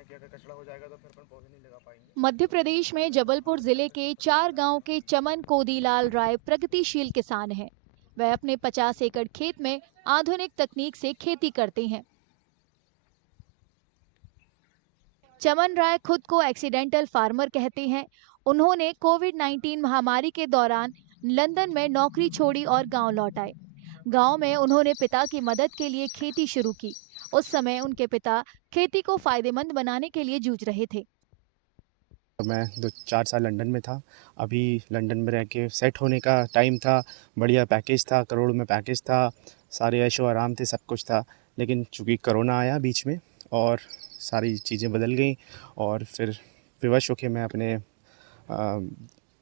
हैं कि अगर कचरा हो जाएगा तो फिर अपन पौधे नहीं लगा पाएंगे। मध्य प्रदेश में जबलपुर जिले के 4 गांव के चमन कोदीलाल राय प्रगतिशील किसान हैं। वह अपने 50 एकड़ खेत में आधुनिक तकनीक से खेती करते हैं। चमन राय खुद को एक्सीडेंटल फार्मर कहते हैं। उन्होंने कोविड-19 महामारी के दौरान लंदन में नौकरी छोड़ी और गांव लौट आए। गांव में उन्होंने पिता की मदद के लिए खेती शुरू की। उस समय उनके पिता खेती को फायदेमंद बनाने के लिए जूझ रहे थे। मैं 2-4 साल लंदन में था। अभी लंदन में रह के सेट होने का टाइम था। बढ़िया पैकेज था, करोड़ में पैकेज था, सारे ऐशो आराम थे, सब कुछ था। लेकिन चूँकि कोरोना आया बीच में और सारी चीज़ें बदल गई और फिर विवश होके मैं अपने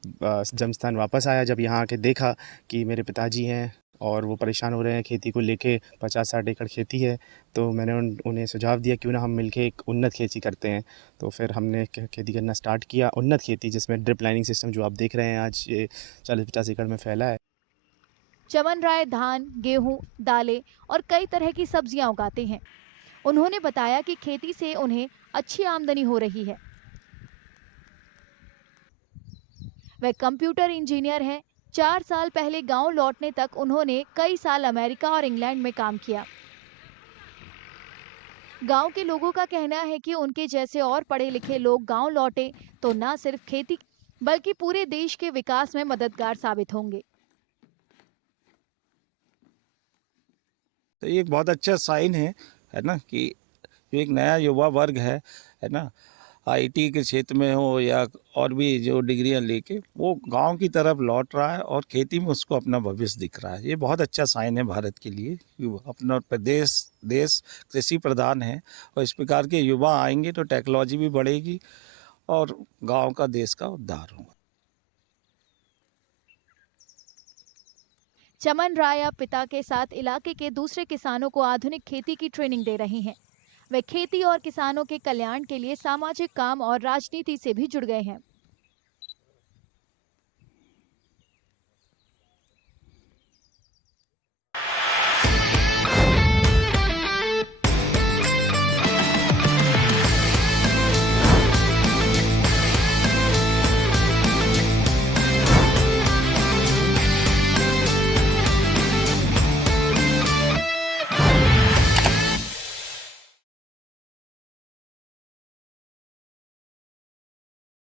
जन्म स्थान वापस आया। जब यहाँ आके देखा कि मेरे पिताजी हैं और वो परेशान हो रहे हैं खेती को लेके, 50-60 एकड़ खेती है, तो मैंने उन्हें सुझाव दिया क्यों ना हम मिलके एक उन्नत खेती करते हैं। तो फिर हमने खेती करना स्टार्ट किया, उन्नत खेती जिसमें ड्रिप लाइनिंग सिस्टम जो आप देख रहे हैं आज ये 40-50 एकड़ में फैला है। चमन राय धान, गेहूं, दालें और कई तरह की सब्जियां उगाते हैं। उन्होंने बताया कि खेती से उन्हें अच्छी आमदनी हो रही है। वह कंप्यूटर इंजीनियर हैं। 4 साल पहले गांव लौटने तक उन्होंने कई साल अमेरिका और इंग्लैंड में काम किया। गांव के लोगों का कहना है कि उनके जैसे और पढ़े लिखे लोग गांव लौटे तो न सिर्फ खेती बल्कि पूरे देश के विकास में मददगार साबित होंगे। तो ये एक बहुत अच्छा साइन है ना, कि जो एक नया युवा वर्ग है ना, आईटी के क्षेत्र में हो या और भी जो डिग्रियां लेके वो गांव की तरफ लौट रहा है और खेती में उसको अपना भविष्य दिख रहा है। ये बहुत अच्छा साइन है भारत के लिए कि अपना देश कृषि प्रधान है और इस प्रकार के युवा आएंगे तो टेक्नोलॉजी भी बढ़ेगी और गांव का देश का उद्धार होगा। चमन राय अब पिता के साथ इलाके के दूसरे किसानों को आधुनिक खेती की ट्रेनिंग दे रहे हैं। वे खेती और किसानों के कल्याण के लिए सामाजिक काम और राजनीति से भी जुड़ गए हैं।